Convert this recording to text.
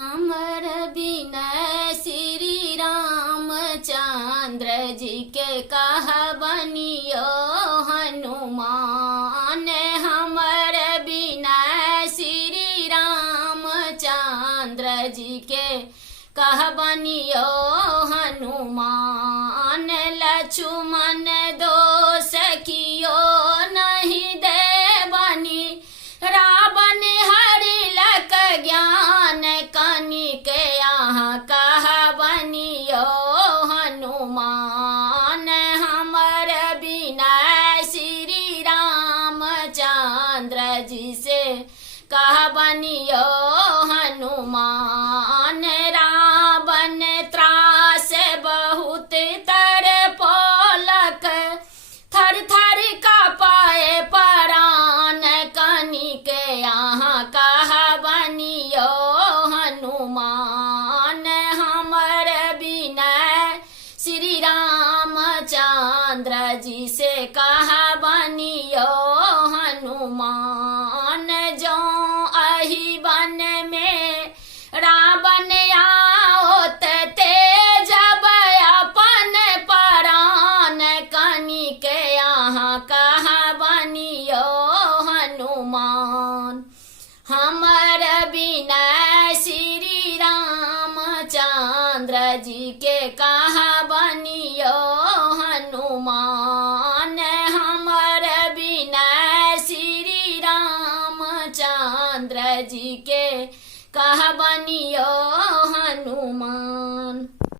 हमर बिनय श्री रामचंद्र जी के कहबनियो हनुमान। हमर बिनय श्री रामचंद्र जी के कहबनियो हनुमान। लक्ष्मण दो